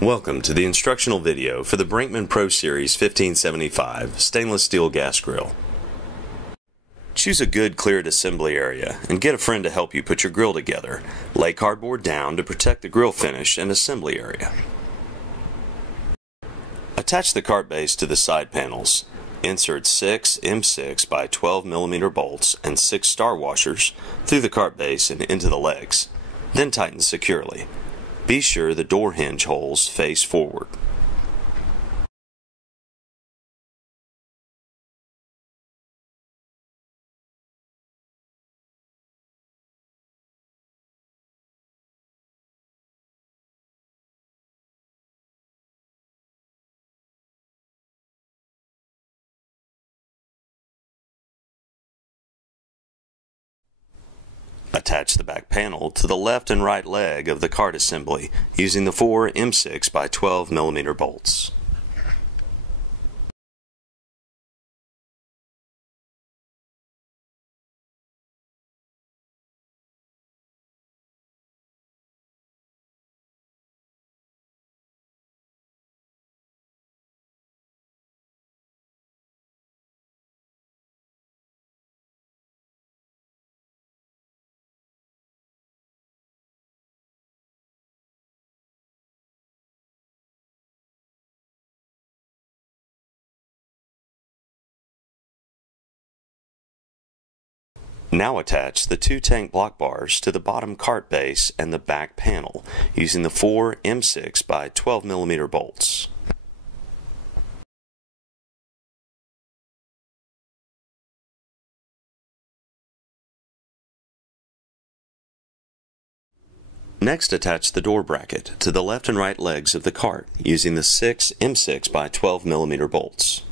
Welcome to the instructional video for the Brinkmann Pro Series 1575 stainless steel gas grill. Choose a good cleared assembly area and get a friend to help you put your grill together. Lay cardboard down to protect the grill finish and assembly area. Attach the cart base to the side panels. Insert 6 M6 by 12 mm bolts and 6 star washers through the cart base and into the legs. Then tighten securely. Be sure the door hinge holes face forward. Attach the back panel to the left and right leg of the cart assembly using the 4 M6 by 12 mm bolts. Now attach the 2 tank block bars to the bottom cart base and the back panel using the 4 M6 by 12 mm bolts. Next, attach the door bracket to the left and right legs of the cart using the 6 M6 by 12 mm bolts.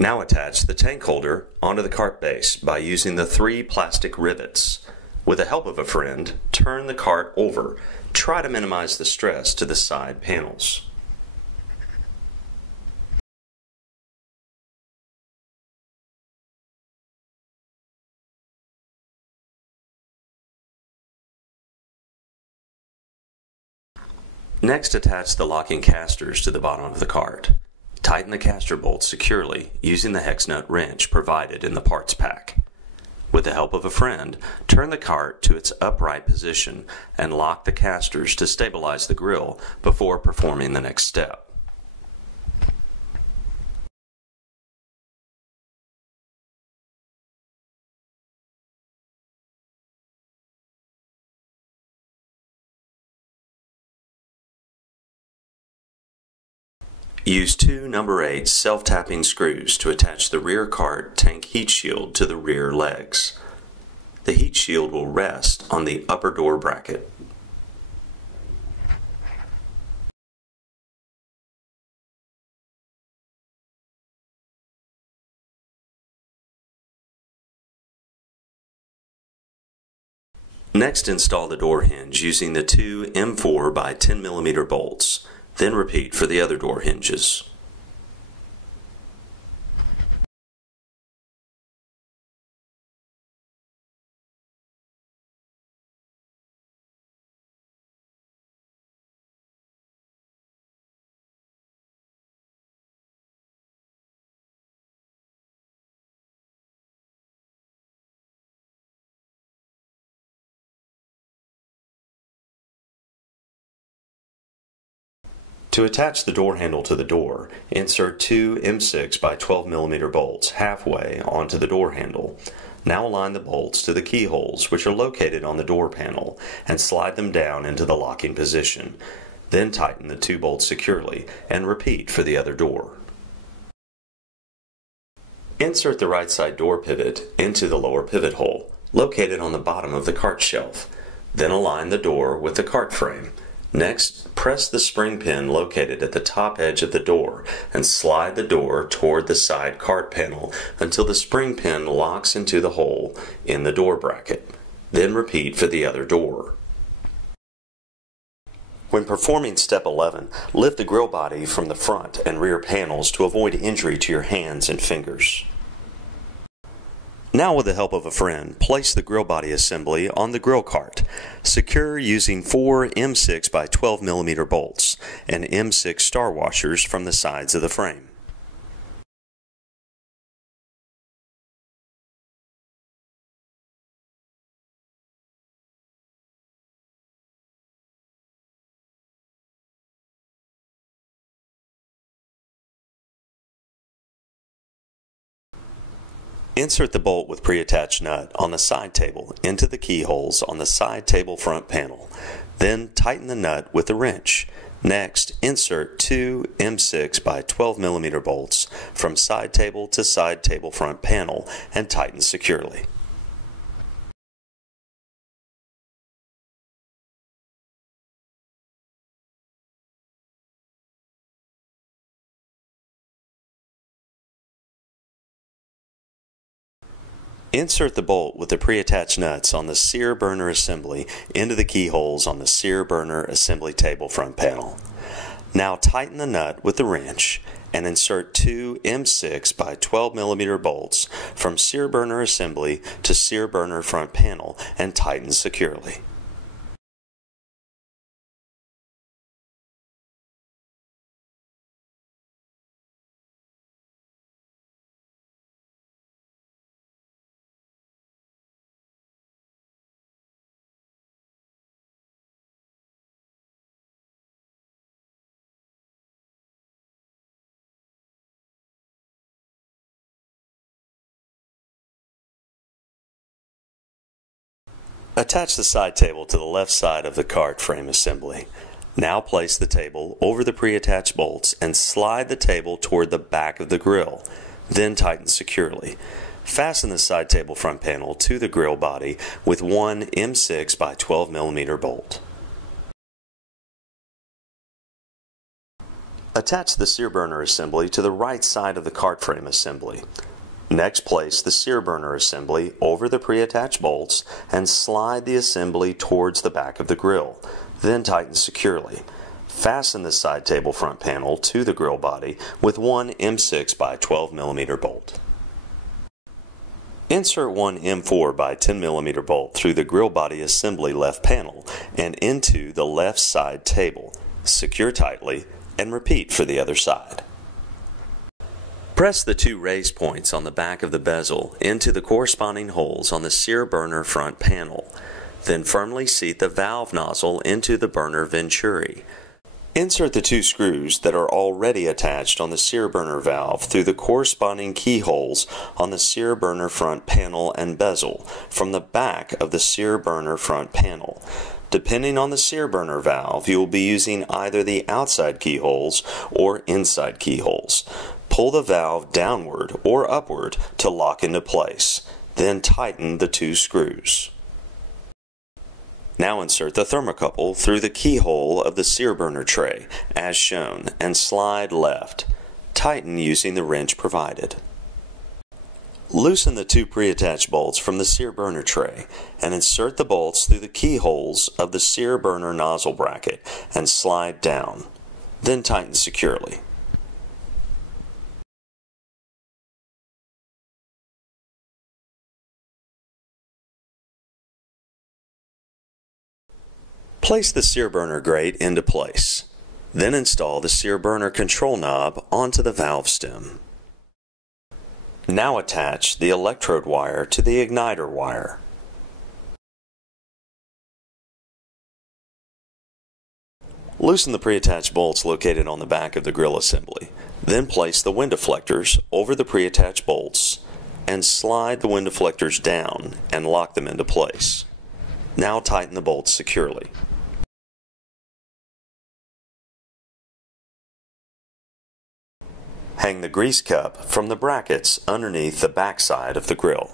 Now attach the tank holder onto the cart base by using the 3 plastic rivets. With the help of a friend, turn the cart over. Try to minimize the stress to the side panels. Next, attach the locking casters to the bottom of the cart. Tighten the caster bolts securely using the hex nut wrench provided in the parts pack. With the help of a friend, turn the cart to its upright position and lock the casters to stabilize the grill before performing the next step. Use 2 number 8 self-tapping screws to attach the rear cart tank heat shield to the rear legs. The heat shield will rest on the upper door bracket. Next, install the door hinge using the 2 M4 by 10 mm bolts. Then repeat for the other door hinges. To attach the door handle to the door, insert 2 M6 by 12 mm bolts halfway onto the door handle. Now align the bolts to the keyholes which are located on the door panel and slide them down into the locking position. Then tighten the 2 bolts securely and repeat for the other door. Insert the right side door pivot into the lower pivot hole located on the bottom of the cart shelf. Then align the door with the cart frame. Next, press the spring pin located at the top edge of the door and slide the door toward the side cart panel until the spring pin locks into the hole in the door bracket. Then repeat for the other door. When performing step 11, lift the grill body from the front and rear panels to avoid injury to your hands and fingers. Now, with the help of a friend, place the grill body assembly on the grill cart. Secure using 4 M6 by 12 mm bolts and M6 star washers from the sides of the frame. Insert the bolt with pre-attached nut on the side table into the keyholes on the side table front panel. Then tighten the nut with a wrench. Next, insert 2 M6 by 12 mm bolts from side table to side table front panel and tighten securely. Insert the bolt with the pre-attached nuts on the Sear burner assembly into the keyholes on the Sear burner assembly table front panel. Now tighten the nut with the wrench and insert 2 M6 by 12 mm bolts from Sear burner assembly to Sear burner front panel and tighten securely. Attach the side table to the left side of the cart frame assembly. Now place the table over the pre-attached bolts and slide the table toward the back of the grill. Then tighten securely. Fasten the side table front panel to the grill body with 1 M6 by 12 mm bolt. Attach the Sear burner assembly to the right side of the cart frame assembly. Next, place the Sear burner assembly over the pre-attached bolts and slide the assembly towards the back of the grill. Then tighten securely. Fasten the side table front panel to the grill body with 1 M6 by 12 mm bolt. Insert 1 M4 by 10 mm bolt through the grill body assembly left panel and into the left side table. Secure tightly and repeat for the other side. Press the 2 raise points on the back of the bezel into the corresponding holes on the Sear burner front panel. Then firmly seat the valve nozzle into the burner venturi. Insert the 2 screws that are already attached on the Sear burner valve through the corresponding keyholes on the Sear burner front panel and bezel from the back of the Sear burner front panel. Depending on the Sear burner valve, you will be using either the outside keyholes or inside keyholes. Pull the valve downward or upward to lock into place. Then tighten the 2 screws. Now insert the thermocouple through the keyhole of the Sear burner tray, as shown, and slide left. Tighten using the wrench provided. Loosen the 2 pre-attached bolts from the Sear burner tray and insert the bolts through the keyholes of the Sear burner nozzle bracket and slide down. Then tighten securely. Place the Sear burner grate into place. Then install the Sear burner control knob onto the valve stem. Now attach the electrode wire to the igniter wire. Loosen the pre-attached bolts located on the back of the grill assembly. Then place the wind deflectors over the pre-attached bolts and slide the wind deflectors down and lock them into place. Now tighten the bolts securely. Hang the grease cup from the brackets underneath the backside of the grill.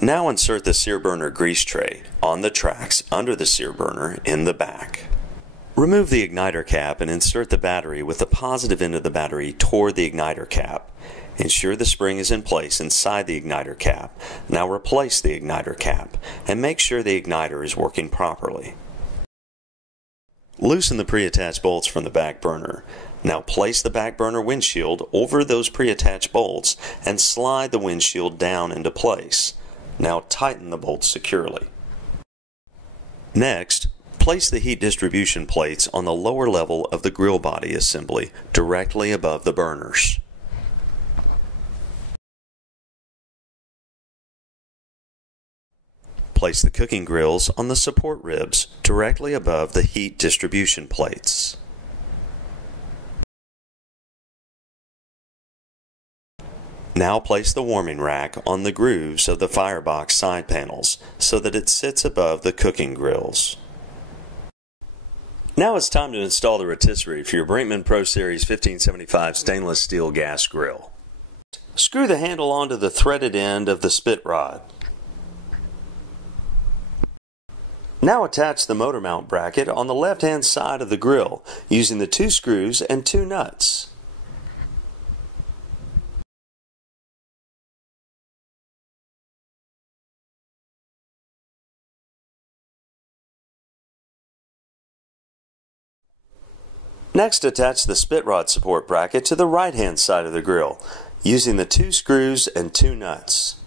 Now insert the sear burner grease tray on the tracks under the sear burner in the back. Remove the igniter cap and insert the battery with the positive end of the battery toward the igniter cap. Ensure the spring is in place inside the igniter cap. Now replace the igniter cap and make sure the igniter is working properly. Loosen the pre-attached bolts from the back burner. Now place the back burner windshield over those pre-attached bolts and slide the windshield down into place. Now tighten the bolts securely. Next, place the heat distribution plates on the lower level of the grill body assembly, directly above the burners. Place the cooking grills on the support ribs, directly above the heat distribution plates. Now place the warming rack on the grooves of the firebox side panels so that it sits above the cooking grills. Now it's time to install the rotisserie for your Brinkmann Pro Series 1575 stainless steel gas grill. Screw the handle onto the threaded end of the spit rod. Now attach the motor mount bracket on the left-hand side of the grill using the 2 screws and 2 nuts. Next, attach the spit rod support bracket to the right-hand side of the grill using the 2 screws and 2 nuts.